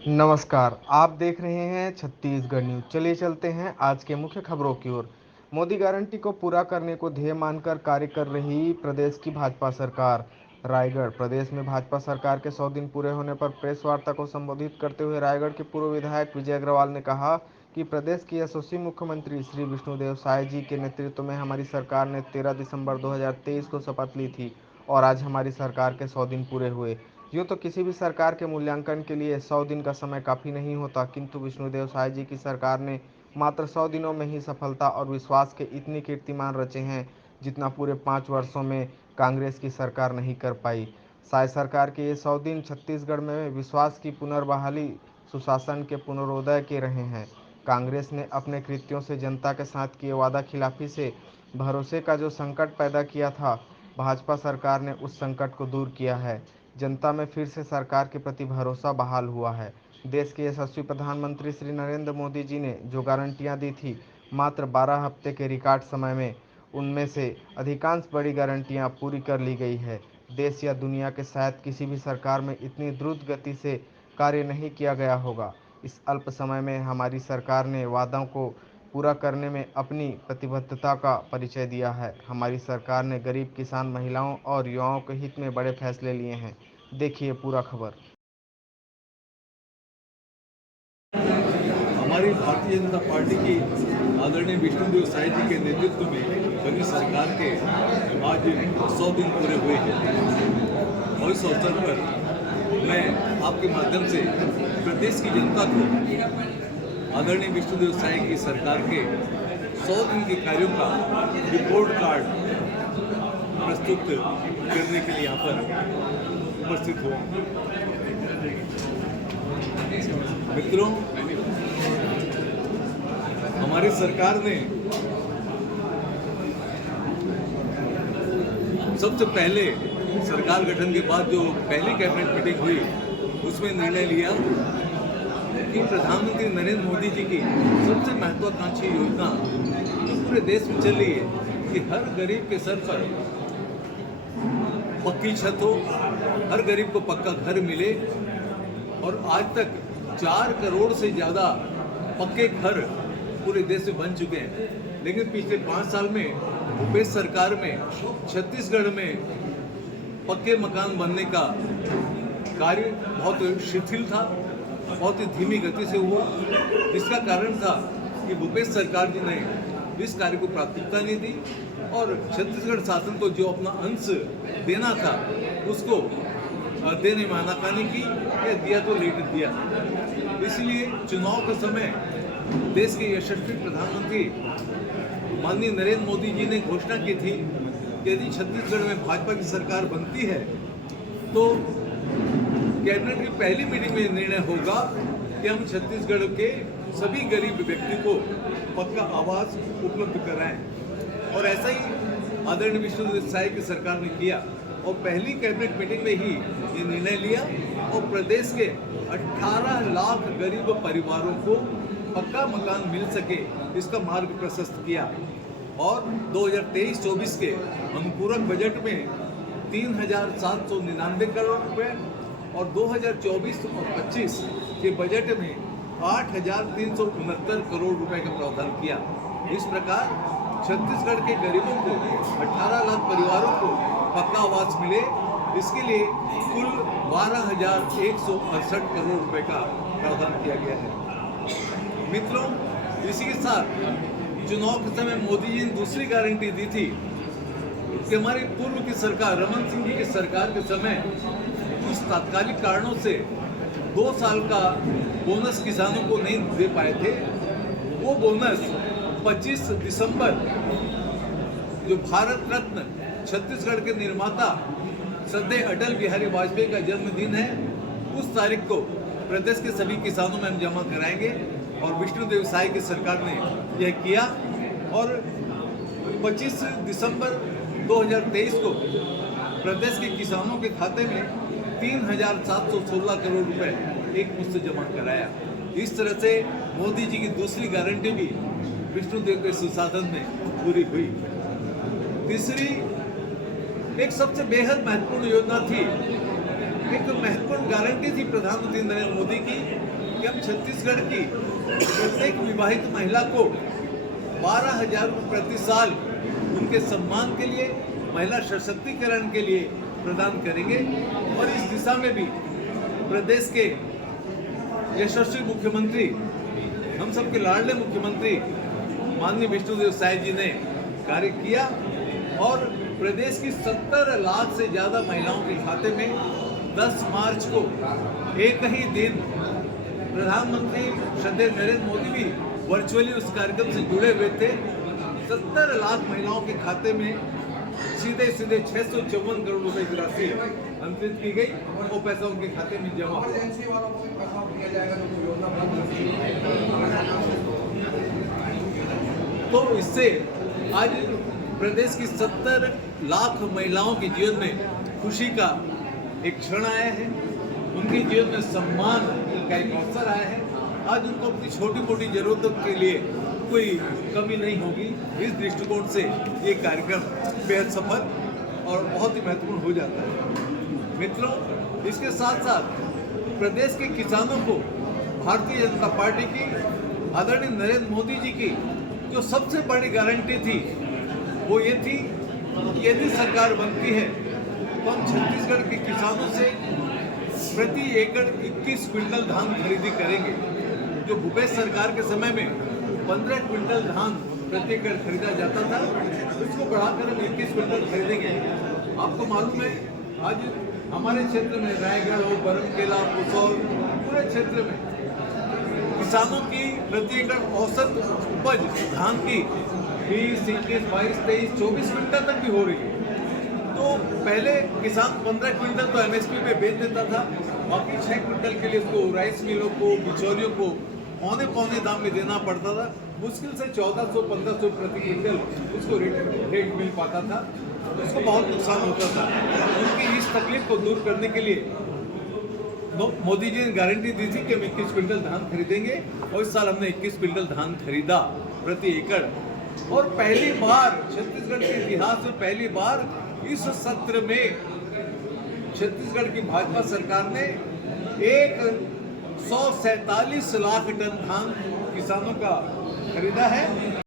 नमस्कार, आप देख रहे हैं छत्तीसगढ़ न्यूज। चलिए चलते हैं आज के मुख्य खबरों की ओर। मोदी गारंटी को पूरा करने को ध्येय मानकर कार्य कर रही प्रदेश की भाजपा सरकार। रायगढ़ प्रदेश में भाजपा सरकार के 100 दिन पूरे होने पर प्रेस वार्ता को संबोधित करते हुए रायगढ़ के पूर्व विधायक विजय अग्रवाल ने कहा कि प्रदेश के यशस्वी मुख्यमंत्री श्री विष्णुदेव साय जी के नेतृत्व में हमारी सरकार ने 13 दिसंबर 2023 को शपथ ली थी और आज हमारी सरकार के 100 दिन पूरे हुए। यूँ तो किसी भी सरकार के मूल्यांकन के लिए 100 दिन का समय काफ़ी नहीं होता, किंतु विष्णुदेव साय जी की सरकार ने मात्र 100 दिनों में ही सफलता और विश्वास के इतने कीर्तिमान रचे हैं जितना पूरे 5 वर्षों में कांग्रेस की सरकार नहीं कर पाई। साय सरकार के ये 100 दिन छत्तीसगढ़ में विश्वास की पुनर्बहाली, सुशासन के पुनरोदय के रहे हैं। कांग्रेस ने अपने कृत्यों से जनता के साथ किए वादा खिलाफी से भरोसे का जो संकट पैदा किया था, भाजपा सरकार ने उस संकट को दूर किया है। जनता में फिर से सरकार के प्रति भरोसा बहाल हुआ है। देश के यशस्वी प्रधानमंत्री श्री नरेंद्र मोदी जी ने जो गारंटियां दी थी मात्र 12 हफ्ते के रिकॉर्ड समय में, उनमें से अधिकांश बड़ी गारंटियां पूरी कर ली गई है। देश या दुनिया के शायद किसी भी सरकार में इतनी द्रुत गति से कार्य नहीं किया गया होगा। इस अल्प समय में हमारी सरकार ने वादों को पूरा करने में अपनी प्रतिबद्धता का परिचय दिया है। हमारी सरकार ने गरीब किसान, महिलाओं और युवाओं के हित में बड़े फैसले लिए हैं। देखिए पूरा खबर। हमारी भारतीय जनता पार्टी की आदरणीय विष्णुदेव साय जी के नेतृत्व में बनी सरकार के आज 100 दिन पूरे हुए हैं और इस अवसर पर मैं आपके माध्यम से प्रदेश की जनता को आदरणीय विष्णुदेव साय की सरकार के 100 दिन के कार्यों का रिपोर्ट कार्ड प्रस्तुत करने के लिए यहाँ पर उपस्थित हुआ। मित्रों, हमारी सरकार ने सबसे पहले सरकार गठन के बाद जो पहली कैबिनेट मीटिंग हुई उसमें निर्णय लिया कि प्रधानमंत्री नरेंद्र मोदी जी की सबसे महत्वाकांक्षी योजना जो पूरे देश में चल रही है कि हर गरीब के सर पर पक्की छत हो, हर गरीब को पक्का घर मिले। और आज तक 4 करोड़ से ज़्यादा पक्के घर पूरे देश में बन चुके हैं, लेकिन पिछले 5 साल में भूपेश सरकार में छत्तीसगढ़ में पक्के मकान बनने का कार्य बहुत शिथिल था, बहुत ही धीमी गति से हुआ। इसका कारण था कि भूपेश सरकार जी ने इस कार्य को प्राथमिकता नहीं दी और छत्तीसगढ़ शासन को जो अपना अंश देना था उसको देने में आनाकानी की या दिया तो लेट दिया। इसलिए चुनाव के समय देश के यशस्वी प्रधानमंत्री माननीय नरेंद्र मोदी जी ने घोषणा की थी कि यदि छत्तीसगढ़ में भाजपा की सरकार बनती है तो कैबिनेट की पहली मीटिंग में निर्णय होगा कि हम छत्तीसगढ़ के सभी गरीब व्यक्ति को पक्का आवास उपलब्ध कराएं। और ऐसा ही आदरणीय विष्णुदेव साय की सरकार ने किया और पहली कैबिनेट मीटिंग में ही ये निर्णय लिया और प्रदेश के 18 लाख गरीब परिवारों को पक्का मकान मिल सके इसका मार्ग प्रशस्त किया। और 2023-24 के अनुपूरक बजट में 3,799 करोड़ रुपए और 2024 और 25 के बजट में 8,369 करोड़ रुपए का प्रावधान किया। इस प्रकार छत्तीसगढ़ के गरीबों को 18 लाख परिवारों को पक्का आवास मिले, इसके लिए कुल 12,168 करोड़ रुपए का प्रावधान किया गया है। मित्रों, इसी के साथ चुनाव के समय मोदी जी ने दूसरी गारंटी दी थी कि हमारी पूर्व की सरकार रमन सिंह जी की सरकार के समय कुछ तात्कालिक कारणों से 2 साल का बोनस किसानों को नहीं दे पाए थे। वो बोनस 25 दिसंबर जो भारत रत्न छत्तीसगढ़ के निर्माता श्रद्धेय अटल बिहारी वाजपेयी का जन्मदिन है, उस तारीख को प्रदेश के सभी किसानों में हम जमा कराएंगे और विष्णुदेव साय की सरकार ने यह किया। और 25 दिसंबर 2023 को प्रदेश के किसानों के खाते में 3,716 करोड़ रुपए एक मुश्त जमा कराया। इस तरह से मोदी जी की दूसरी गारंटी भी विष्णुदेव के सुशासन में पूरी हुई। तीसरी एक सबसे बेहद महत्वपूर्ण योजना थी एक महत्वपूर्ण गारंटी थी प्रधानमंत्री नरेंद्र मोदी की कि हम छत्तीसगढ़ की प्रत्येक विवाहित महिला को 12,000 रुपये प्रति साल उनके सम्मान के लिए, महिला सशक्तिकरण के लिए प्रदान करेंगे। और इस दिशा में भी प्रदेश के यशस्वी मुख्यमंत्री, हम सबके लाडले मुख्यमंत्री माननीय विष्णुदेव साय जी ने कार्य किया और प्रदेश की 70 लाख से ज़्यादा महिलाओं के खाते में 10 मार्च को एक ही दिन प्रधानमंत्री श्रद्धेय नरेंद्र मोदी भी वर्चुअली उस कार्यक्रम से जुड़े हुए थे। 70 लाख महिलाओं के खाते में सीधे 654 करोड़ रुपए की राशि अंतरित की गई। वो पैसा उनके खाते में जमा हुआ। तो इससे आज प्रदेश की 70 लाख महिलाओं के जीवन में खुशी का एक क्षण आया है, उनके जीवन में सम्मान का एक अवसर आया है। आज उनको अपनी छोटी मोटी जरूरतों के लिए कोई कमी नहीं होगी। इस दृष्टिकोण से ये कार्यक्रम बेहद सफल और बहुत ही महत्वपूर्ण हो जाता है। मित्रों, इसके साथ साथ प्रदेश के किसानों को भारतीय जनता पार्टी की आदरणीय नरेंद्र मोदी जी की जो सबसे बड़ी गारंटी थी वो ये थी कि यदि सरकार बनती है तो हम छत्तीसगढ़ के किसानों से प्रति एकड़ 21 क्विंटल धान खरीदी करेंगे। जो भूपेश सरकार के समय में 15 क्विंटल धान प्रति एकड़ खरीदा जाता था, इसको बढ़ाकर हम 21 क्विंटल खरीदेंगे। आपको मालूम है आज हमारे क्षेत्र में रायगढ़ हो, बरमकेला, पुसौल, पूरे क्षेत्र में किसानों की प्रति एकड़ औसत उपज धान की 20, 21, 22, 23, 24 क्विंटल तक भी हो रही है। तो पहले किसान 15 क्विंटल तो एमएसपी पे बेच देता था, बाकी 6 क्विंटल के लिए उसको राइस मिलों को, बिचौलियों को पौने दाम में देना पड़ता था। मुश्किल से 1400-1500 प्रति क्विंटल उसको रेट मिल पाता था, उसको बहुत नुकसान होता था। उनकी इस तकलीफ को दूर करने के लिए मोदी जी ने गारंटी दी थी कि हम 21 क्विंटल धान खरीदेंगे और इस साल हमने 21 क्विंटल धान खरीदा प्रति एकड़। और पहली बार छत्तीसगढ़ के इतिहास में पहली बार इस सत्र में छत्तीसगढ़ की भाजपा सरकार ने 147 लाख टन धान किसानों का खरीदा है।